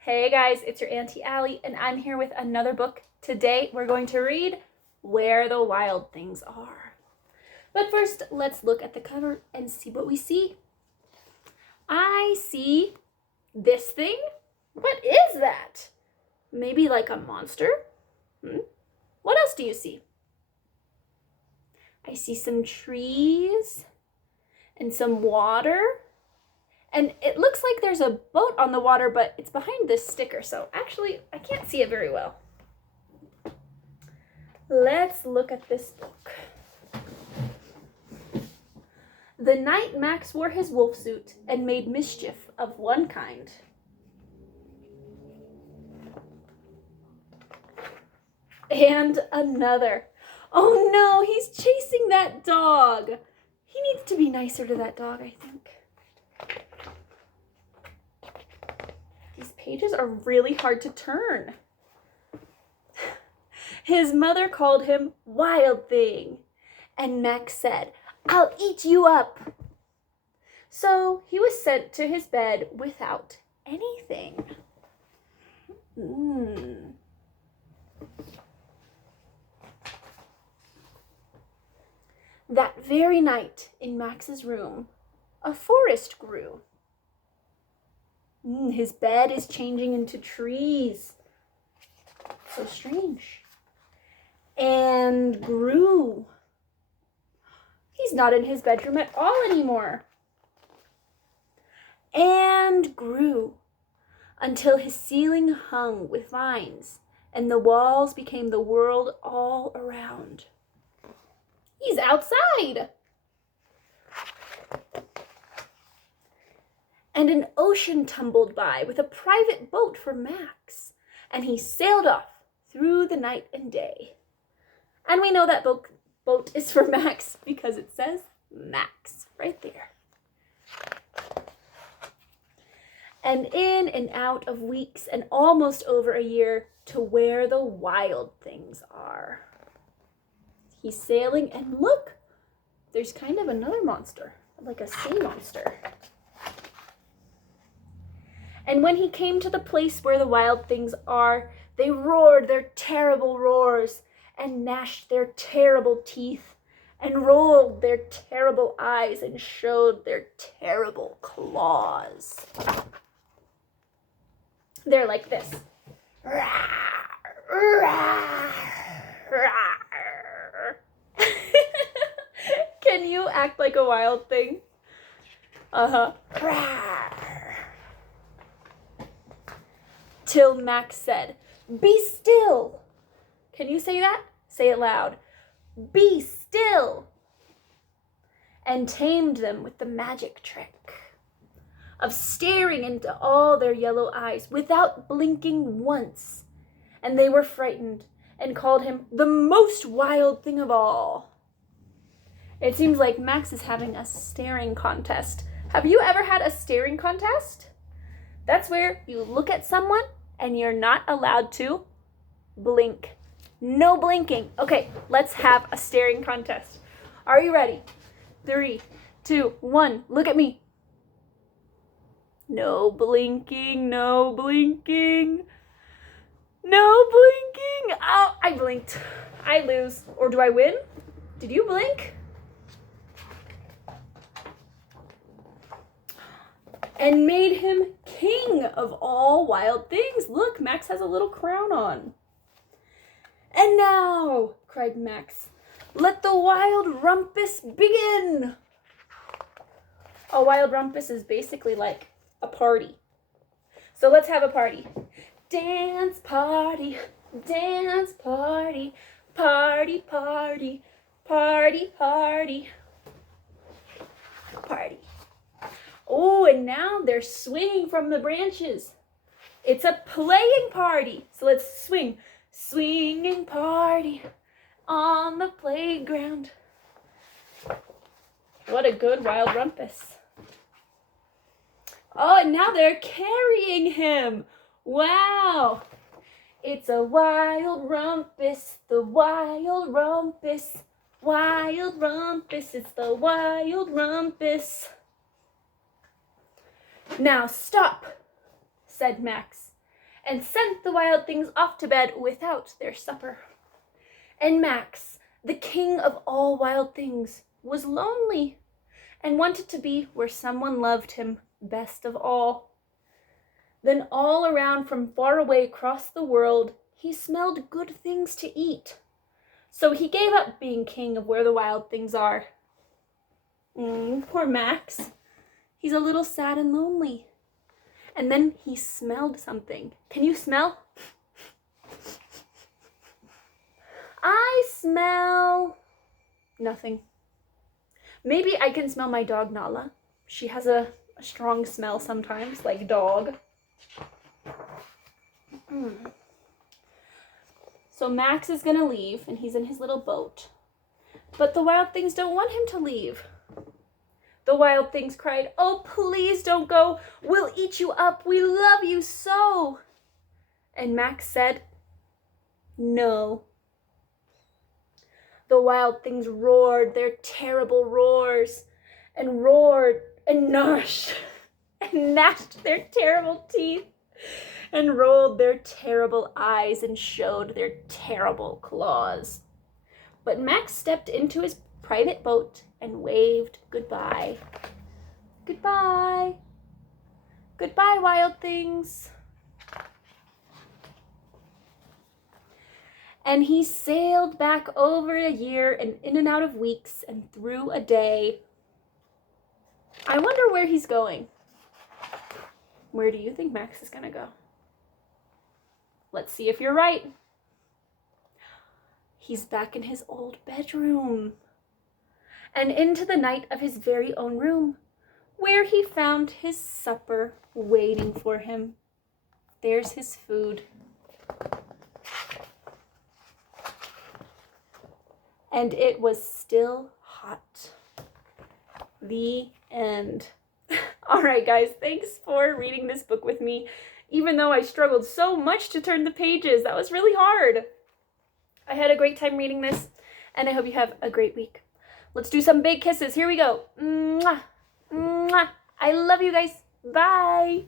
Hey guys, it's your Auntie Allie, and I'm here with another book. Today we're going to read Where the Wild Things Are. But first, let's look at the cover and see what we see. I see this thing. What is that? Maybe like a monster? What else do you see? I see some trees and some water. And it looks like there's a boat on the water, but it's behind this sticker, so actually I can't see it very well. Let's look at this book. The night Max wore his wolf suit and made mischief of one kind. And another. Oh no, he's chasing that dog. He needs to be nicer to that dog, I think. These pages are really hard to turn. His mother called him Wild Thing, and Max said, "I'll eat you up." So he was sent to his bed without anything. That very night in Max's room, a forest grew. His bed is changing into trees. So strange. And grew. He's not in his bedroom at all anymore. And grew until his ceiling hung with vines and the walls became the world all around. He's outside. And an ocean tumbled by with a private boat for Max, and he sailed off through the night and day. And we know that boat is for Max because it says Max right there. And in and out of weeks and almost over a year to where the wild things are. He's sailing, and look, there's kind of another monster, like a sea monster. And when he came to the place where the wild things are, they roared their terrible roars and gnashed their terrible teeth and rolled their terrible eyes and showed their terrible claws. They're like this. Can you act like a wild thing? Till Max said, "Be still." Can you say that? Say it loud. Be still. And tamed them with the magic trick of staring into all their yellow eyes without blinking once. And they were frightened and called him the most wild thing of all. It seems like Max is having a staring contest. Have you ever had a staring contest? That's where you look at someone and you're not allowed to blink. No blinking. Okay, let's have a staring contest. Are you ready? 3, 2, 1. Look at me. No blinking, no blinking. No blinking. Oh, I blinked. I lose. Or do I win? Did you blink? And made him king of all wild things. Look, Max has a little crown on. And now, cried Max, let the wild rumpus begin. A wild rumpus is basically like a party. So let's have a party. Dance party, party, party, party, party, party, party. Oh, and now they're swinging from the branches. It's a playing party. So let's swing. Swinging party on the playground. What a good wild rumpus. Oh, and now they're carrying him. Wow. It's a wild rumpus, the wild rumpus, wild rumpus, it's the wild rumpus. Now stop, said Max, and sent the wild things off to bed without their supper. And Max, the king of all wild things, was lonely and wanted to be where someone loved him best of all. Then all around from far away across the world, he smelled good things to eat. So he gave up being king of where the wild things are. Poor Max. He's a little sad and lonely. And then he smelled something. Can you smell? I smell nothing. Maybe I can smell my dog Nala. She has a strong smell sometimes, like dog. So Max is gonna leave, and he's in his little boat. But the wild things don't want him to leave. The wild things cried, "Oh, please don't go. We'll eat you up. We love you so." And Max said, "No." The wild things roared their terrible roars, and roared and gnashed and gnashed their terrible teeth, and rolled their terrible eyes and showed their terrible claws. But Max stepped into his private boat and waved goodbye. Goodbye. Goodbye, wild things. And he sailed back over a year and in and out of weeks and through a day. I wonder where he's going. Where do you think Max is gonna go? Let's see if you're right. He's back in his old bedroom and into the night of his very own room, where he found his supper waiting for him. There's his food. And it was still hot. The end. All right, guys, thanks for reading this book with me. Even though I struggled so much to turn the pages, that was really hard. I had a great time reading this, and I hope you have a great week. Let's do some big kisses. Here we go. Mwah, mwah. I love you guys. Bye.